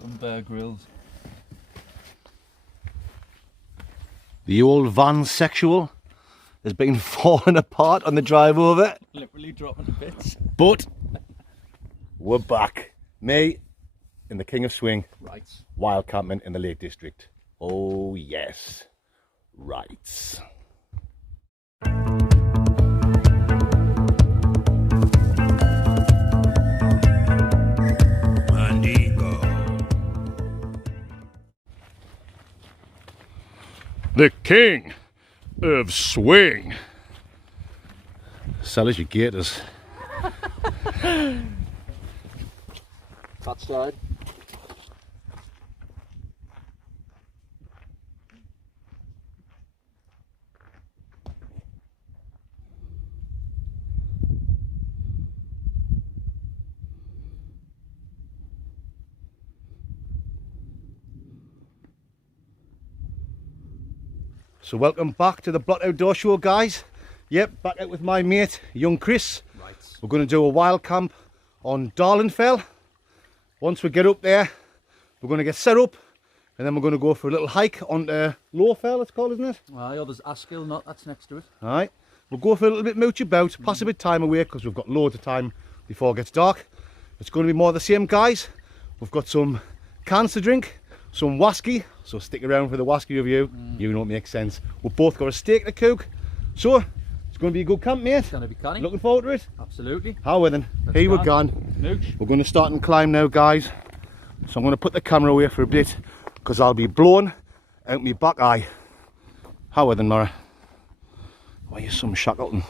Some Bear Grylls. The old van sexual has been falling apart on the drive over. Literally dropping to bits. But we're back. Me and the King of Swing. Right. Wild camping in the Lake District. Oh yes. Right. The King of Swing. Sell us your gators. Fat slide. So welcome back to the Blot Outdoor Show, guys. Yep, back out with my mate, young Chris. Right. We're going to do a wild camp on Darlinfell. Once we get up there, we're going to get set up, and then we're going to go for a little hike on Lowfell, it's called, isn't it? Aye, oh, there's Askill, not that's next to it. Alright, we'll go for a little bit mooch about, pass a bit of time away because we've got loads of time before it gets dark. It's going to be more of the same, guys. We've got some cans to drink, some Whisky, so stick around for the Whisky review. You know it makes sense. We've both got a steak to cook, so it's going to be a good camp, mate. It's going to be canny. Looking forward to it. Absolutely. How well then? Here we're gone. Mooch. We're going to start and climb now, guys. So I'm going to put the camera away for a bit because I'll be blown out my back eye. How well then, Mara? Why are you some Shackleton?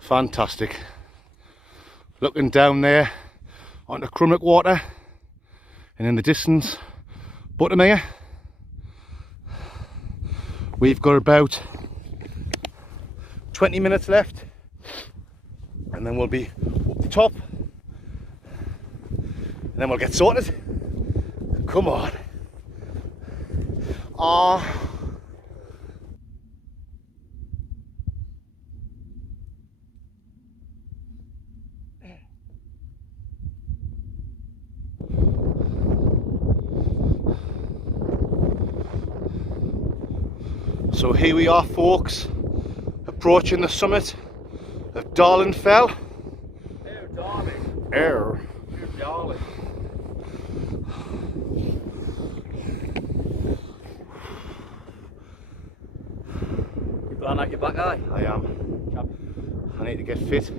Fantastic. Looking down there onto Crumlock Water, and in the distance, Buttermere. We've got about 20 minutes left, and then we'll be up the top, and then we'll get sorted. Come on. Ah. So here we are, folks, approaching the summit of Darlinfell. Oh, darling. Oh, Darling. You blowing out your back eye? I am. I need to get fit.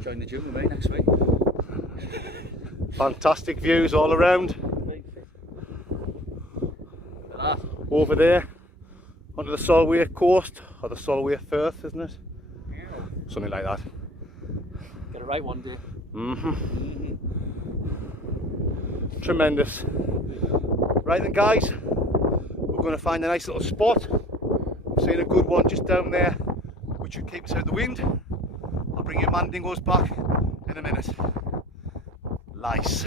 Join the gym with me next week. Fantastic views all around. Look at that. Over there, onto the Solway coast, or the Solway Firth, isn't it? Yeah. Something like that. Get it right one day. Tremendous. Right then, guys, we're going to find a nice little spot. I've seen a good one just down there, which should keep us out of the wind. I'll bring your mandingos back in a minute. Lice.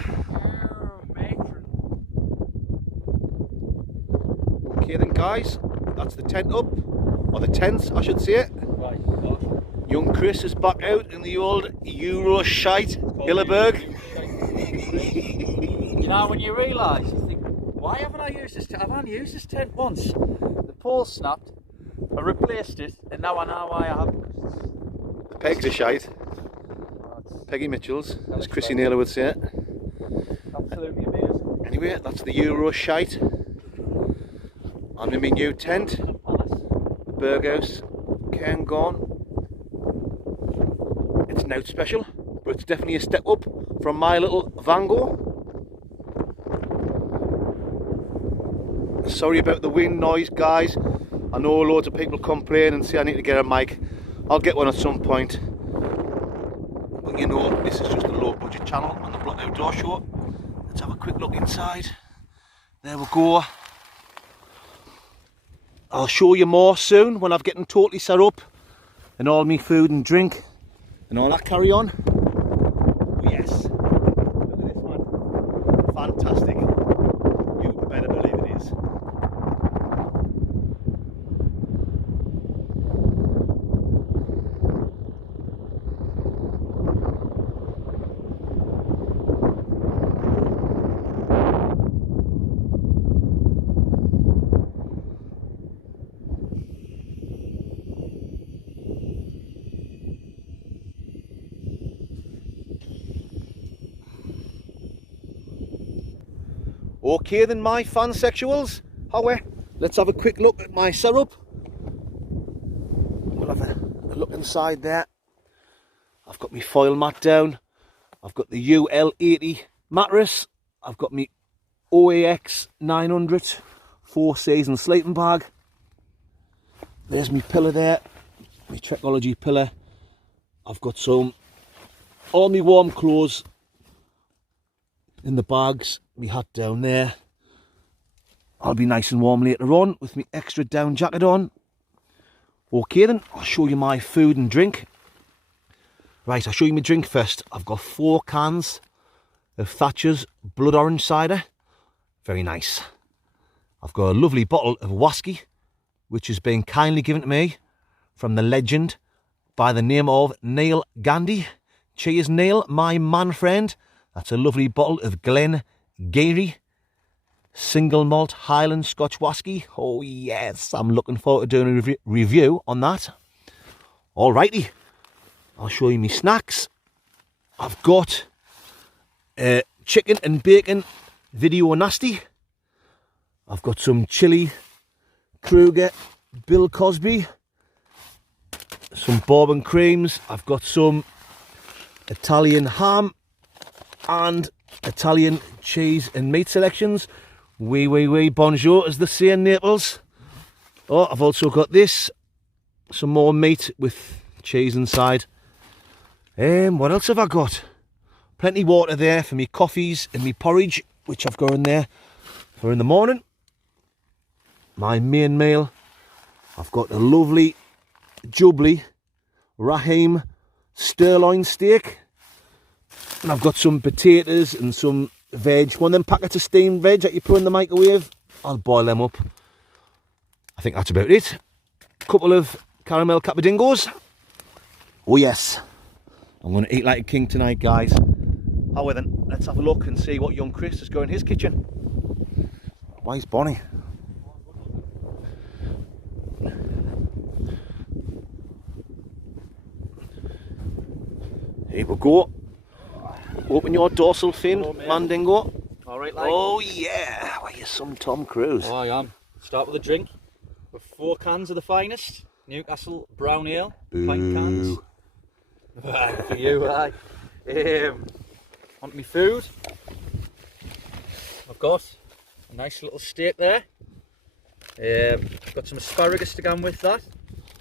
Okay then, guys, that's the tent up, or the tents I should say. Right. Young Chris is back out in the old Euro shite Hilleberg. You know, when you realise, you think, why haven't I used this tent? I've only used this tent once. The pole snapped, I replaced it, and now I know why I haven't. The pegs are shite. Peggy Mitchell's, as Chrissy Naylor would say it. Absolutely amazing. Anyway, that's the Euro shite. I'm in my new tent, Berghouse, Cairngorm. It's an out special, but it's definitely a step up from my little Vango. Sorry about the wind noise, guys. I know loads of people complain and say I need to get a mic. I'll get one at some point. But you know, this is just a low budget channel on the Block Outdoor Show. Let's have a quick look inside. There we go. I'll show you more soon when I've getting totally set up and all me food and drink and all that carry on. Oh yes, look at this one, fantastic. You better believe it is. Okay then, my fansexuals, let's have a quick look at my setup. We'll have a look inside there. I've got my foil mat down. I've got the UL80 mattress. I've got my OAX 900 4-season sleeping bag. There's my pillow there, my Trekology pillow. I've got all my warm clothes in the bags, my hat down there. I'll be nice and warm later on with my extra down jacket on. Okay then, I'll show you my food and drink. Right, I'll show you my drink first. I've got 4 cans of Thatcher's blood orange cider. Very nice. I've got a lovely bottle of Whisky, which has been kindly given to me from the legend by the name of Neil Gandy. Cheers Neil, my man friend. That's a lovely bottle of Glen Gary single malt Highland Scotch Whisky. Oh yes, I'm looking forward to doing a review on that. Alrighty, I'll show you my snacks. I've got chicken and bacon video nasty. I've got some chili Kruger Bill Cosby, some bourbon creams. I've got some Italian ham and Italian cheese and meat selections. Oui, bonjour, as they say in Naples. Oh, I've also got this, some more meat with cheese inside. What else have I got? Plenty of water there for me coffees and me porridge, which I've got in there for in the morning. My main meal, I've got a lovely jubbly Raheem Sirloin steak. And I've got some potatoes and some veg. One of them packets of steamed veg that you put in the microwave. I'll boil them up. I think that's about it. A couple of caramel capadingos. Oh yes, I'm going to eat like a king tonight, guys. However then, let's have a look and see what young Chris has got in his kitchen. Why is Bonnie? Here we go. Open your dorsal fin, Mandingo. Alright, like. Oh yeah, well, you're some Tom Cruise. Oh, I am. Start with a drink. With 4 cans of the finest Newcastle brown ale. Boo. Pint cans. Right, for you, aye. On my food. I've got a nice little steak there. I've got some asparagus to go with that.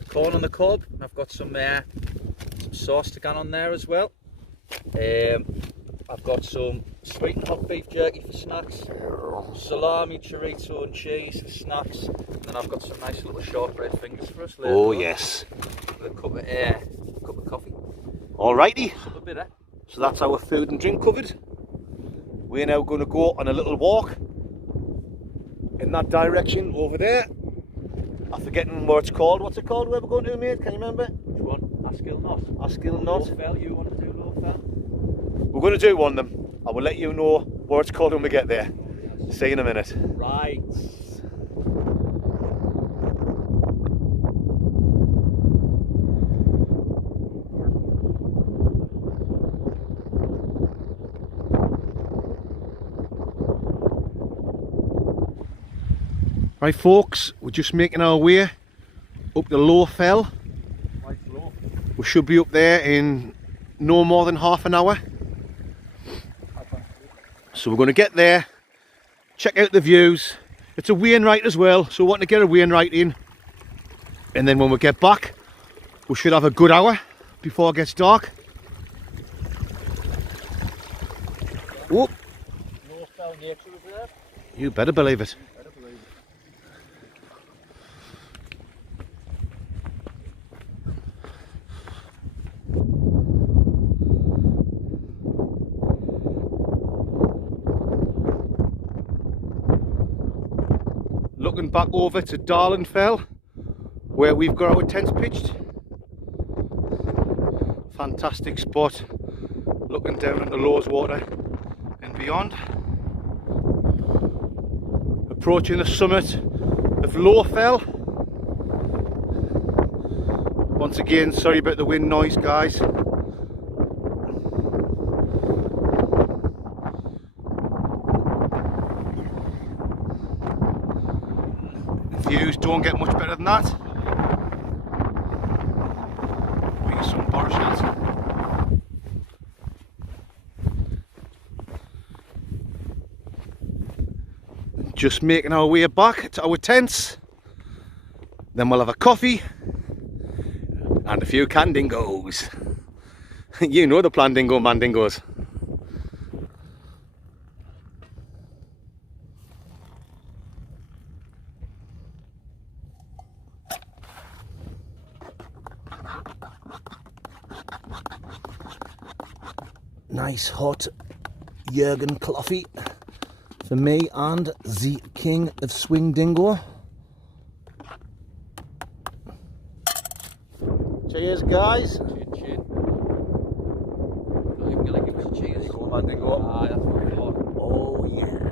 Corn on the cob. And I've got some sauce to go on there as well. I've got some sweet and hot beef jerky for snacks, salami, chorizo and cheese for snacks, and then I've got some nice little shortbread fingers for us later. Oh on. yes. With a cup of coffee. Alrighty. A bit, eh? So that's our food and drink covered. We're now going to go on a little walk in that direction over there. I'm forgetting what it's called. What's it called? Where we're going to, mate? Can you remember? Which one? Askill Knot. Askill Knot. Lowfell, you want to do Lowfell? We're going to do one of them. I will let you know what it's called when we get there. See you in a minute. Right. Right folks, we're just making our way up the Lowfell. Quite low. We should be up there in no more than half an hour. So we're going to get there, check out the views. It's a Wainwright as well, so we want to get a Wainwright in And then when we get back, we should have a good hour before it gets dark. Whoop. You better believe it. Looking back over to Darling Fell, where we've got our tents pitched. Fantastic spot, looking down into Lowes Water and beyond. Approaching the summit of Low Fell. Once again, sorry about the wind noise, guys. Views don't get much better than that. Maybe some parachutes. Just making our way back to our tents. Then we'll have a coffee and a few candingos. You know the plandingo mandingos. Nice hot Jurgen coffee for me and the king of swing dingo. Cheers, guys. Chin. Not even gonna give us a cheers. Go on, dingo. Ah, that's what I thought. Oh yeah.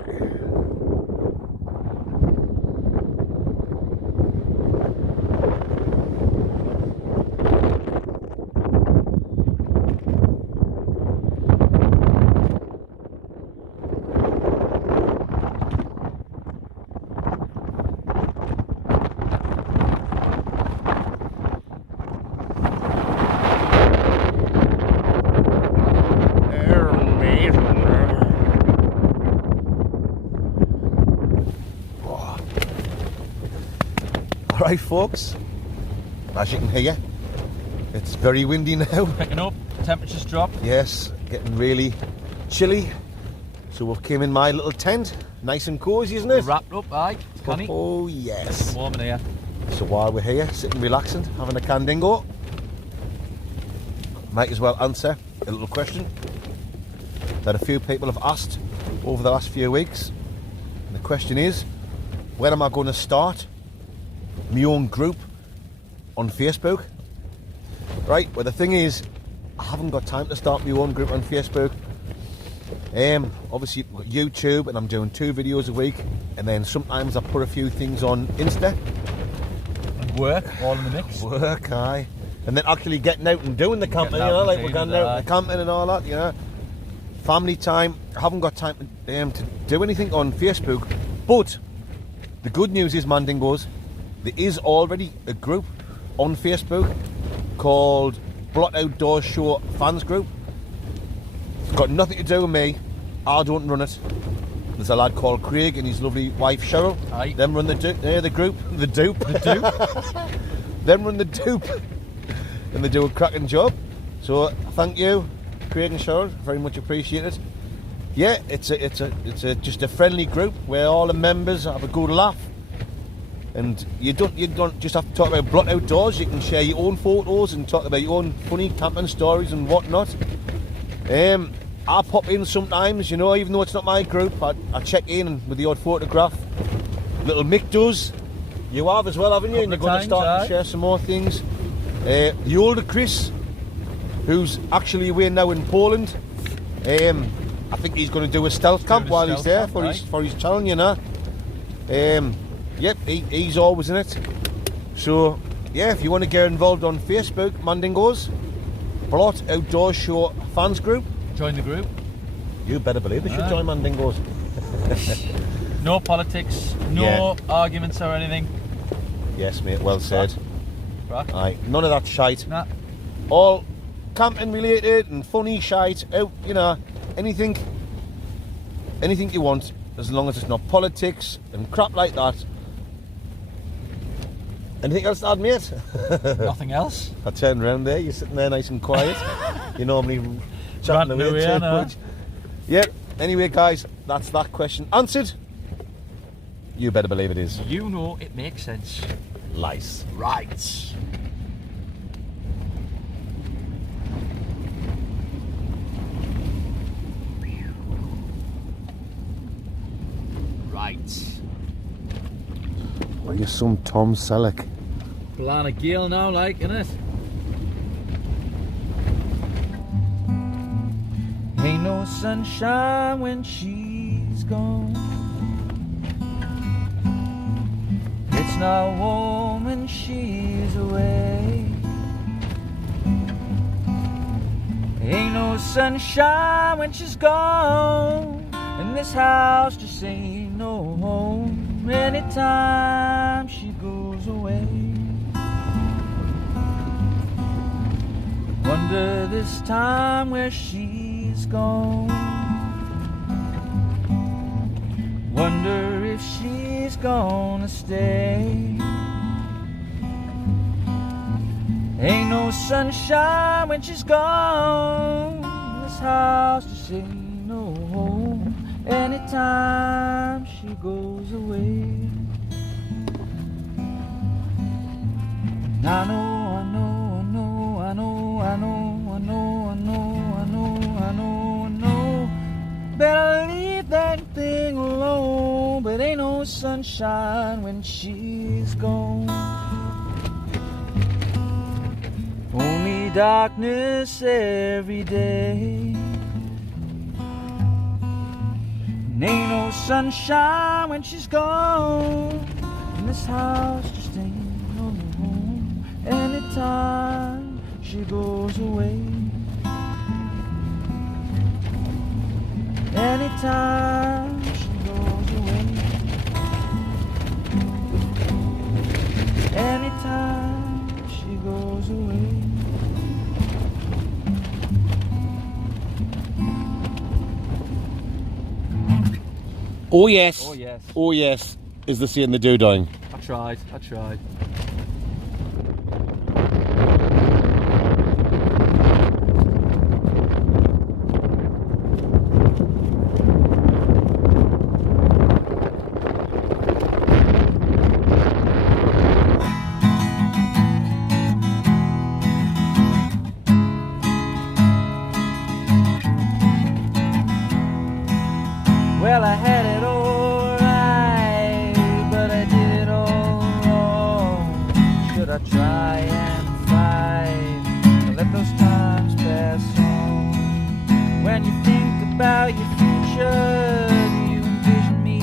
Alright folks, as you can hear, it's very windy now. Picking up, temperature's dropped. Yes, getting really chilly. So we've came in my little tent, nice and cosy, isn't it? Wrapped up, aye. It's canny. Oh yes. Warm in here. So while we're here, sitting relaxing, having a candingo, might as well answer a little question that a few people have asked over the last few weeks. And the question is, when am I going to start my own group on Facebook? Right, well the thing is, I haven't got time to start my own group on Facebook. Obviously we've got YouTube and I'm doing 2 videos a week, and then sometimes I put a few things on Insta. And work, all in the mix. Work, aye. And then actually getting out and doing the camping, you know, like we're going out and camping and all that, you know. Family time, I haven't got time to do anything on Facebook. But the good news is, Mandingos, there is already a group on Facebook called Blot Outdoors Show Fans Group. It's got nothing to do with me. I don't run it. There's a lad called Craig and his lovely wife Cheryl. Aye. Them run the group. The dupe. The dupe. Them run the dupe. And they do a cracking job. So thank you, Craig and Cheryl. Very much appreciated. Yeah, it's just a friendly group where all the members have a good laugh. And you don't just have to talk about Blot Outdoors. You can share your own photos and talk about your own funny camping stories and whatnot. I pop in sometimes, you know, even though it's not my group. I check in with the odd photograph. Little Mick does. You have as well, haven't you? And you're going to start to share some more things. The older Chris, who's actually away now in Poland. I think he's going to do a stealth camp while he's there for his channel, you know. Yep, he's always in it. So, yeah, if you want to get involved on Facebook, Mandingos, Blot Outdoors Show Fans Group. Join the group. You better believe they should join Mandingos. No politics, no arguments or anything. Yes, mate, well said. Right. Aye, none of that shite. Nah. All camping related and funny shite, out, you know, anything you want, as long as it's not politics and crap like that. Anything else to add, mate? Nothing else. I turned around there, you're sitting there nice and quiet. You're normally chatting Ranting away away, too no. much. Yeah, anyway guys, that's that question answered. You better believe it is. You know it makes sense. Lice. Right. Right. Well, you're some Tom Selleck. Plan a gale now, like, innit? Ain't no sunshine when she's gone. It's not warm when she's away. Ain't no sunshine when she's gone. And this house just ain't no home anytime she goes away. Wonder this time where she's gone. Wonder if she's gonna stay. Ain't no sunshine when she's gone. This house just ain't no home anytime she goes away. I know, I know, I know, I know, I know, I know, I know, I know, I know, I know. Better leave that thing alone. But ain't no sunshine when she's gone. Only darkness every day. And ain't no sunshine when she's gone. And this house just ain't no home anytime she goes away. Anytime she goes away. Anytime she goes away. Oh yes. Oh yes. Oh yes. Is the saying the do-dying. I tried. Well, I had it all right, but I did it all wrong. Should I try and fight, or let those times pass on? When you think about your future, do you envision me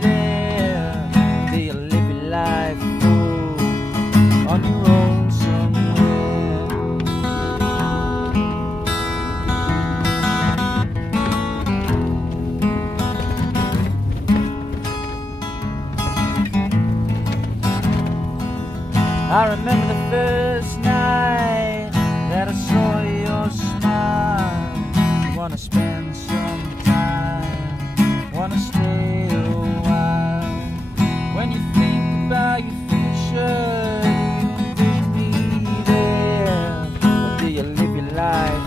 there? Do you live your life on your own somewhere? I remember the first night that I saw your smile. You wanna spend some time, wanna stay a while. When you think about your future, do you envision me there? Or do you live your life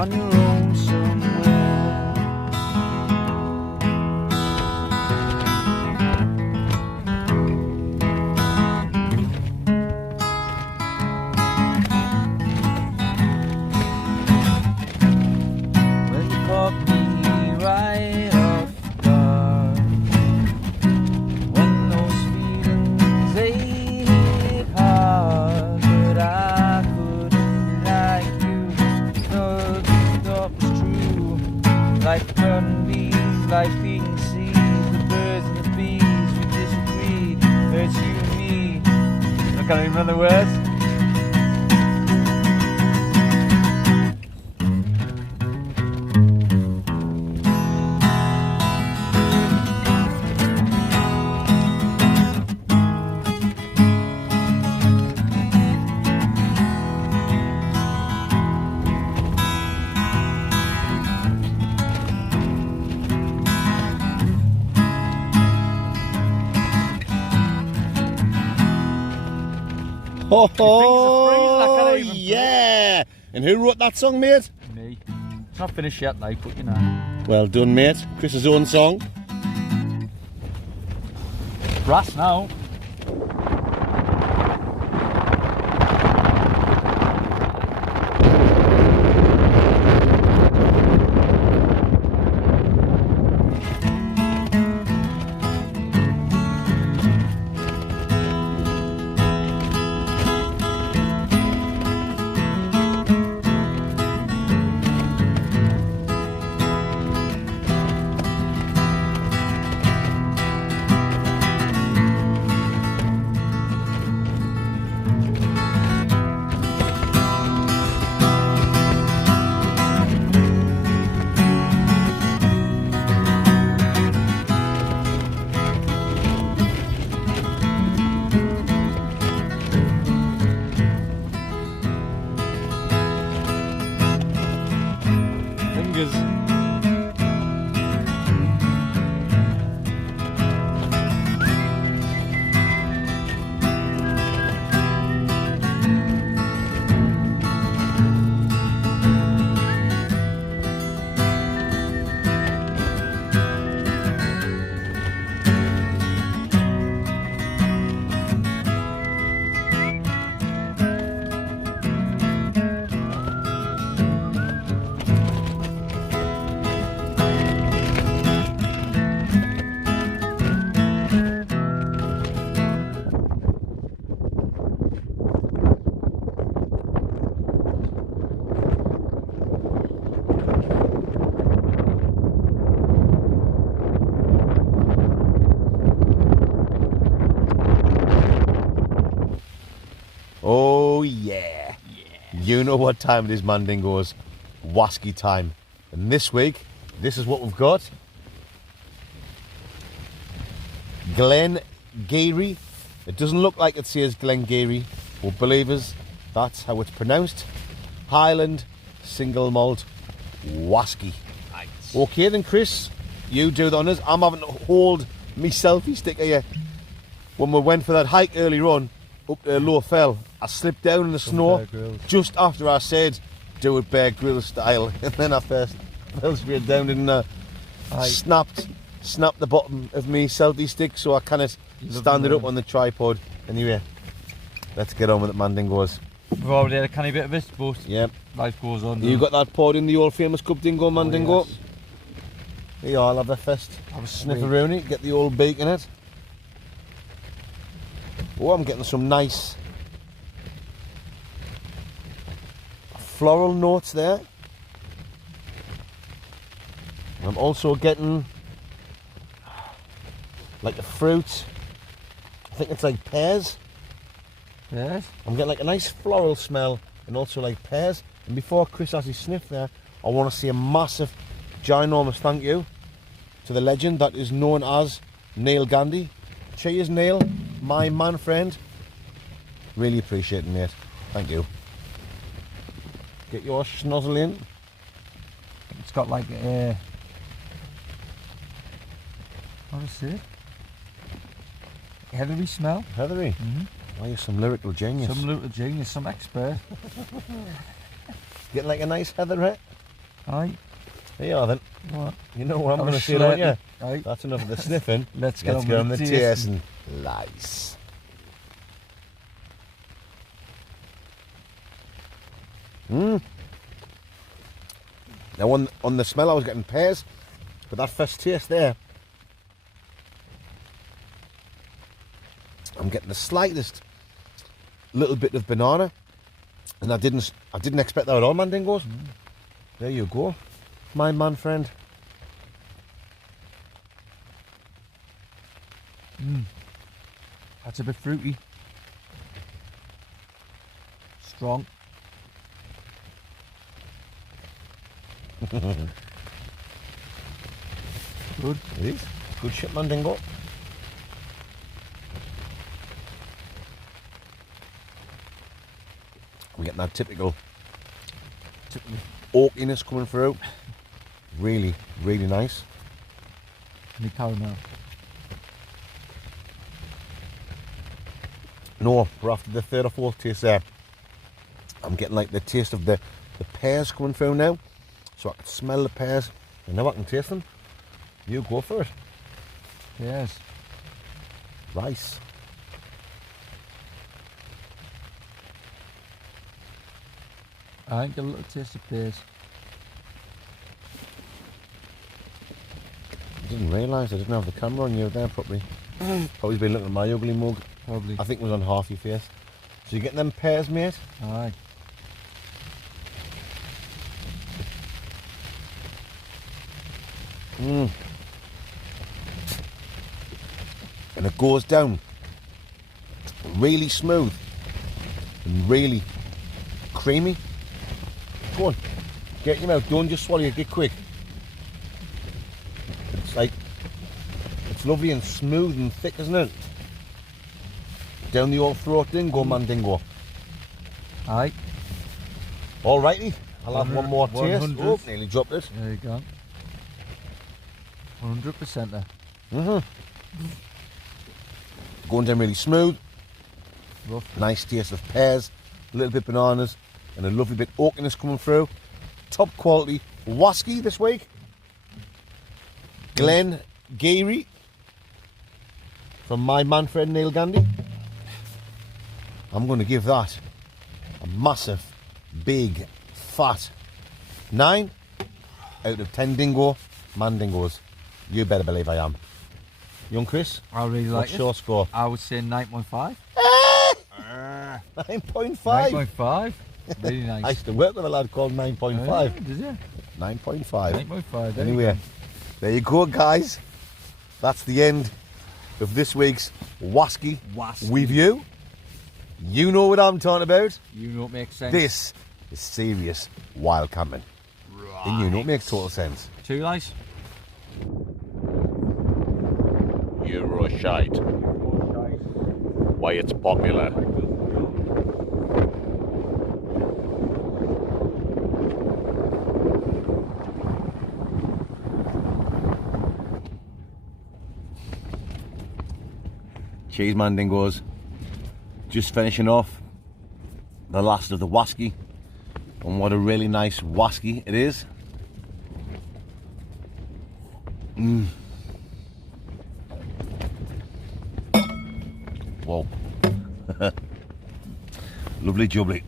on your own somewhere? Like the burning bees, like feeding seeds, the birds and the bees, we disagree, but it's you and me. I can't even remember the words. Oh, even yeah! And who wrote that song, mate? Me. It's not finished yet, like, but you know. Well done, mate. Chris's own song. Brass now. Fingers. Oh, yeah. You know what time it is, Mandingos. Whisky time. And this week, this is what we've got. Glen Geary. It doesn't look like it says Glen Geary, but believers, that's how it's pronounced. Highland single malt whisky. Nice. Okay then, Chris, you do the honours. I'm having to hold me selfie stick here. When we went for that hike earlier on, up to Low Fell, I slipped down in the snow just after I said, do it Bear Grylls style. And then I first fell straight down and snapped the bottom of me selfie stick, so I kind of stand it up on the tripod. Anyway, let's get on with it, Mandingos. We've already had a canny bit of it, but Yep. life goes on. You got that poured in the old famous cup dingo, Mandingo? yes. Here you are, I'll have a first. Have a Sniff sweet. around it, get the old beak in it. Oh, I'm getting some nice floral notes there. I'm also getting like a fruit. I think it's like pears. Yes. I'm getting like a nice floral smell and also like pears. And before Chris has his sniff there, I want to say a massive, ginormous thank you to the legend that is known as Neil Gandhi. Cheers, Neil, my man friend. Really appreciate it, mate. Thank you. Get your schnozzle in. It's got like a... what is it? Heathery smell. Heathery. Mm-hmm. Oh, you're some lyrical genius. Some little genius, some expert. Getting like a nice heather hit. Aye. Here you are then. What? You know what I'm I going to was say, don't you? Aye. That's enough of the sniffing. Let's get on the tasting. tasting. Nice. Now on the smell I was getting pears, but that first taste there, I'm getting the slightest little bit of banana, and I didn't expect that at all, Mandingos. There you go, my man friend. That's a bit fruity. Strong. Good. It is. Good shit, Mandingo. We're getting that typical oakiness coming through. Really, really nice. And the caramel. No, we're after the third or fourth taste there. I'm getting like the taste of the pears coming through now. So I can smell the pears and now I can taste them. You go for it. Yes. Rice. I think a little taste of pears. I didn't realise I didn't have the camera on you there properly. Probably been looking at my ugly mug. Probably. I think it was on half your face. So you getting them pears, mate? Aye. And it goes down really smooth and really creamy. Go on, get in your mouth, don't just swallow it, get quick. It's like, it's lovely and smooth and thick, isn't it? Down the old throat, dingo man dingo. Aye. Alrighty, I'll have one more taste. 100. Oh, nearly dropped it. There you go. 100% there. Going down really smooth. Rough. Nice taste of pears, a little bit bananas, and a lovely bit oakiness coming through. Top quality Whisky this week. Glen Geary from my man friend Neil Gandy. I'm going to give that a massive, big, fat 9 out of 10 dingo mandingos. You better believe I am. Young Chris, I really like what's it. your score? I would say 9.5. 9.5. 9.5. Really nice. I used to work with a lad called 9.5. Yeah, did you? 9.5. 9.5. there you Anyway, there you go, guys. That's the end of this week's Whisky Whisky. review. You know what I'm talking about. go. You know what makes sense. This is serious wild camping. And you know it makes total sense. Too nice. Euroshite. Why it's popular. Cheers, man, dingoes. Just finishing off the last of the Whisky. And what a really nice Whisky it is. Whoa. Lovely jubbly.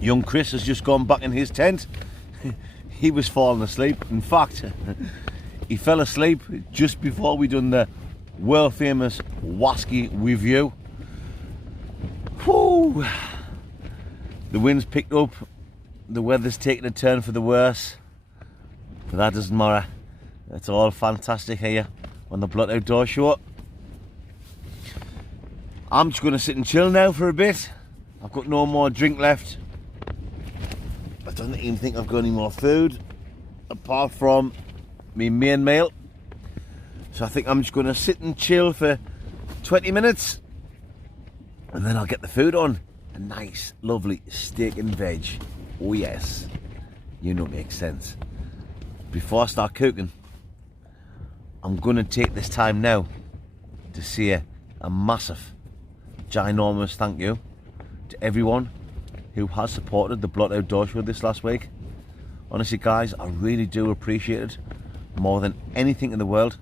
Young Chris has just gone back in his tent. He was falling asleep. In fact, he fell asleep just before we done the world famous Whisky review. Whew. The wind's picked up. The weather's taken a turn for the worse. But that doesn't matter. It's all fantastic here on the Blot Outdoor Show. I'm just going to sit and chill now for a bit. I've got no more drink left. I don't even think I've got any more food apart from my main meal. So I think I'm just going to sit and chill for 20 minutes and then I'll get the food on. A nice, lovely steak and veg. Oh yes, you know it makes sense. Before I start cooking, I'm going to take this time now to say a massive, ginormous thank you to everyone who has supported the Blot Outdoor Show this last week. Honestly guys, I really do appreciate it more than anything in the world.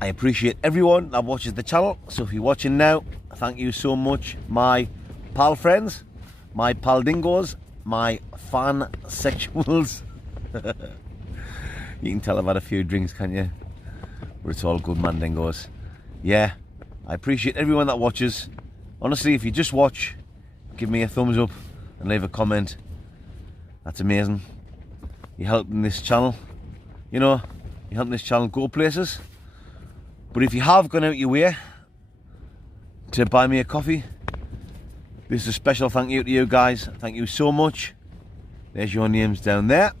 I appreciate everyone that watches the channel, so if you're watching now, thank you so much, my pal friends, my pal dingoes, my fan sexuals. You can tell I've had a few drinks, can't you? But it's all good, man, dingoes. Yeah, I appreciate everyone that watches. Honestly, if you just watch, give me a thumbs up and leave a comment. That's amazing. You're helping this channel, you know, you're helping this channel go places. But if you have gone out your way to buy me a coffee, this is a special thank you to you guys. Thank you so much. There's your names down there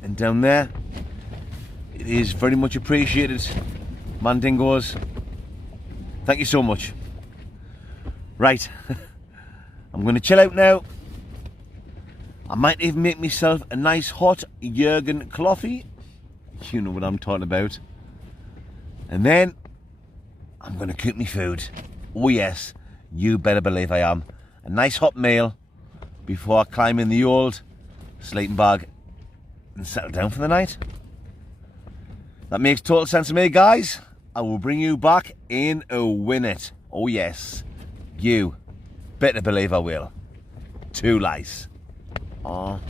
and down there. It is very much appreciated, Mandingos. Thank you so much. Right, I'm going to chill out now. I might even make myself a nice hot Jurgen coffee. You know what I'm talking about. And then I'm going to cook me food. Oh yes, you better believe I am. A nice hot meal before I climb in the old sleeping bag and settle down for the night. That makes total sense to me, guys. I will bring you back in a minute. Oh yes, you better believe I will. Two lice. Oh.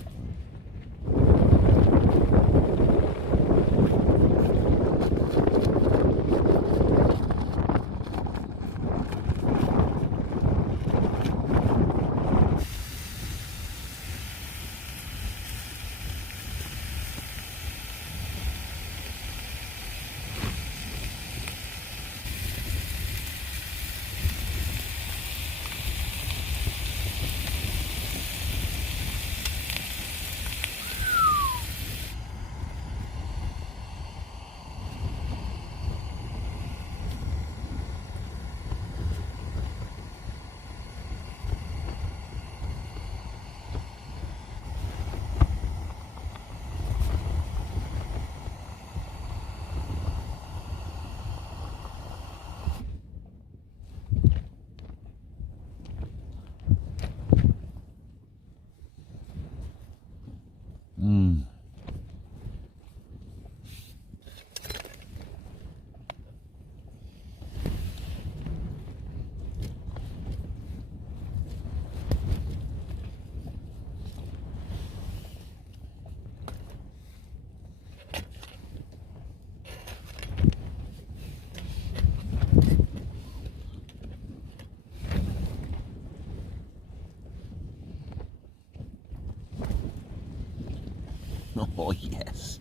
Oh yes,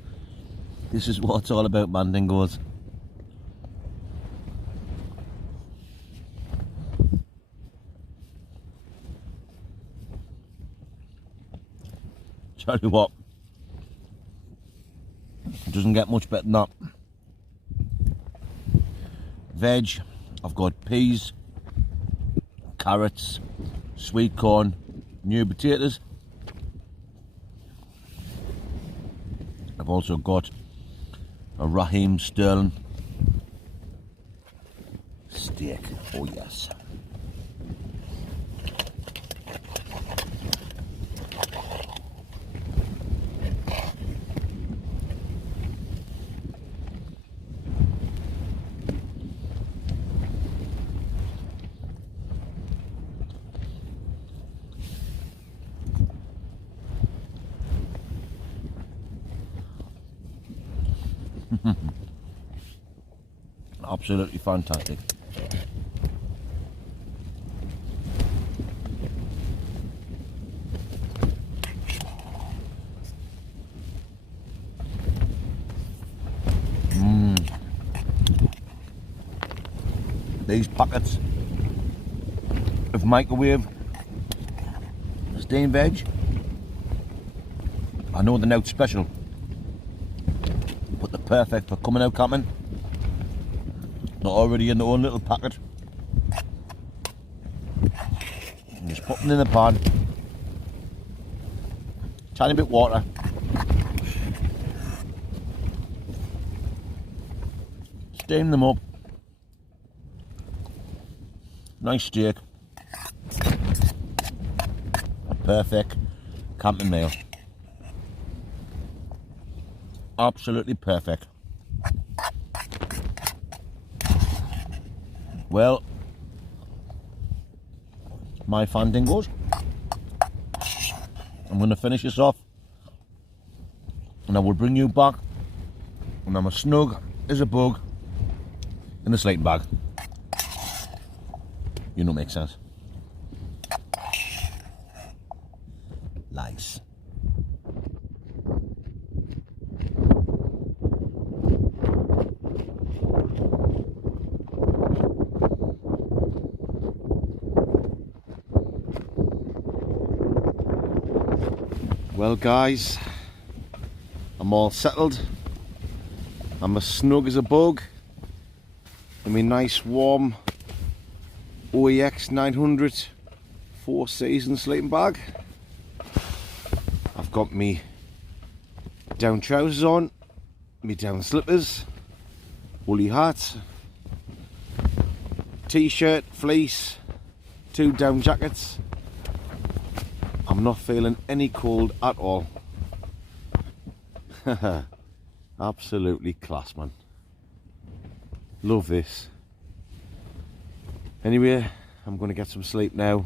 this is what it's all about, Mandingos. Tell you what, it doesn't get much better than that. Veg, I've got peas, carrots, sweet corn, new potatoes. I've also got a Raheem Sterling steak. Oh yes. Absolutely fantastic. These packets of microwave steamed veg, I know they're now special, but they're perfect for coming out camping. They're already in their own little packet. And just put them in the pan, tiny bit water, steam them up. Nice steak. A perfect camping meal. Absolutely perfect. Well, my fandingos, I'm going to finish this off and I will bring you back when I'm as snug as a bug in the sleeping bag. You know, makes sense. Lice. Well guys, I'm all settled. I'm as snug as a bug in my nice warm OEX 900 4 season sleeping bag. I've got me down trousers on, me down slippers, woolly hat, t-shirt, fleece, 2 down jackets. I'm not feeling any cold at all. Absolutely class, man. Love this. Anyway, I'm going to get some sleep now.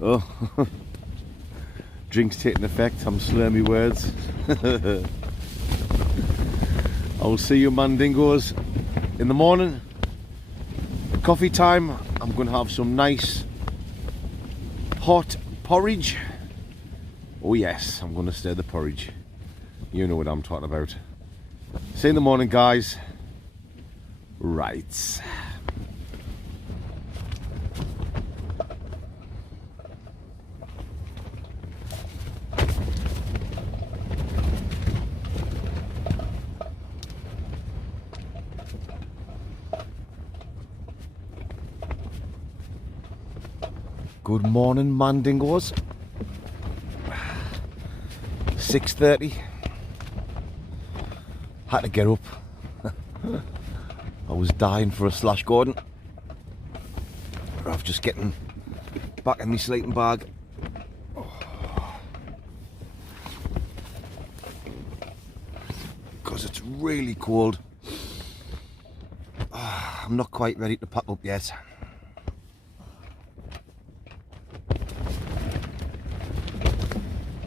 Oh, drink's taking effect. I'm slurring my words. I'll see you Mandingos in the morning. Coffee time. I'm going to have some nice hot porridge. Oh yes, I'm going to stir the porridge. You know what I'm talking about. See you in the morning, guys. Right. Good morning, Mandingos. 6:30. Had to get up. I was dying for a slash Gordon. I'm just getting back in my sleeping bag. Because it's really cold. I'm not quite ready to pack up yet.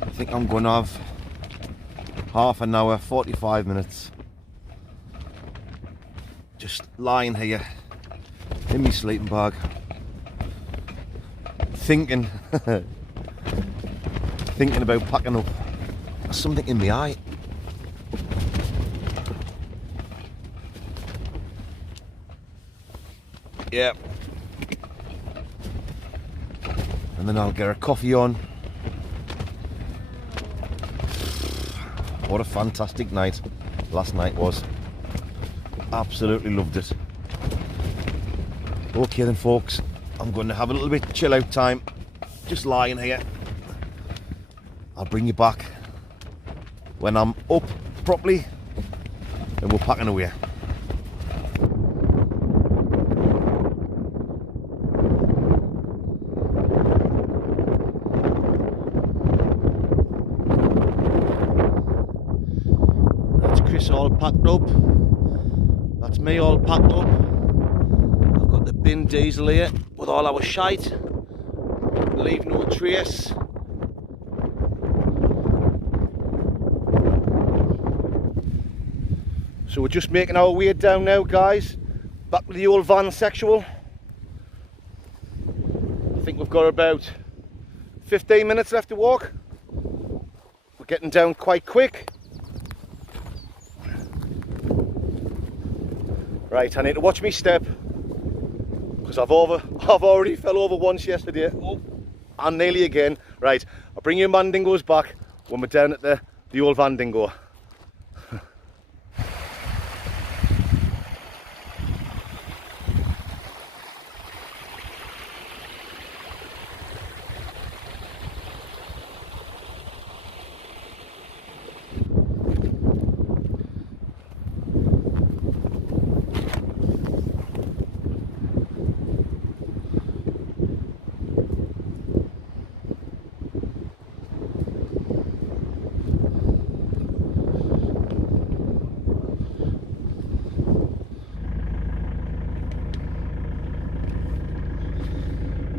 I think I'm going to have half an hour, 45 minutes. Just lying here in my sleeping bag, thinking, thinking about packing up. There's something in my eye. Yeah. And then I'll get a coffee on. What a fantastic night last night was. Absolutely loved it. Okay then folks, I'm going to have a little bit chill out time, just lying here. I'll bring you back when I'm up properly and we're packing away. That's Chris all packed up. That's me all packed up. I've got the bin diesel here with all our shite. Leave no trace. So we're just making our way down now, guys. Back to the old van sexual. I think we've got about 15 minutes left to walk. We're getting down quite quick. Right, I need to watch me step because I've already fell over once yesterday. Oh, and nearly again. Right, I'll bring you Mandingos back when we're down at the old Van Dingo.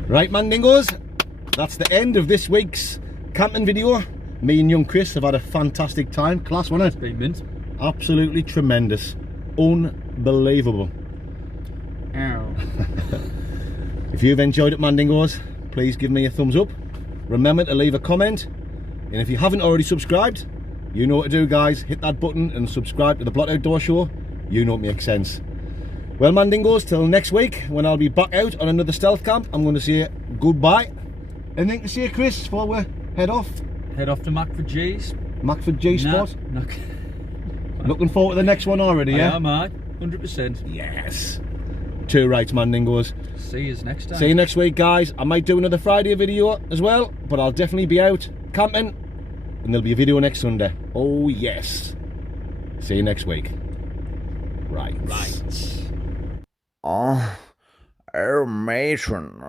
Right, Mandingos, that's the end of this week's camping video. Me and young Chris have had a fantastic time. Class, wasn't it? It's been mint. Absolutely tremendous. Unbelievable. Ow. If you've enjoyed it, Mandingos, please give me a thumbs up. Remember to leave a comment. And if you haven't already subscribed, you know what to do, guys. Hit that button and subscribe to the Blot Outdoor Show. You know it makes sense. Well, Mandingos, till next week when I'll be back out on another stealth camp, I'm going to say goodbye. Anything to say, Chris, before we head off? Head off to Mackford G's. Mackford G spot? No. Looking forward to the next one already, yeah? I am, 100%. Yes. Two rights, Mandingos. See you next time. See you next week, guys. I might do another Friday video as well, but I'll definitely be out camping and there'll be a video next Sunday. Oh, yes. See you next week. Right. Oh, matron.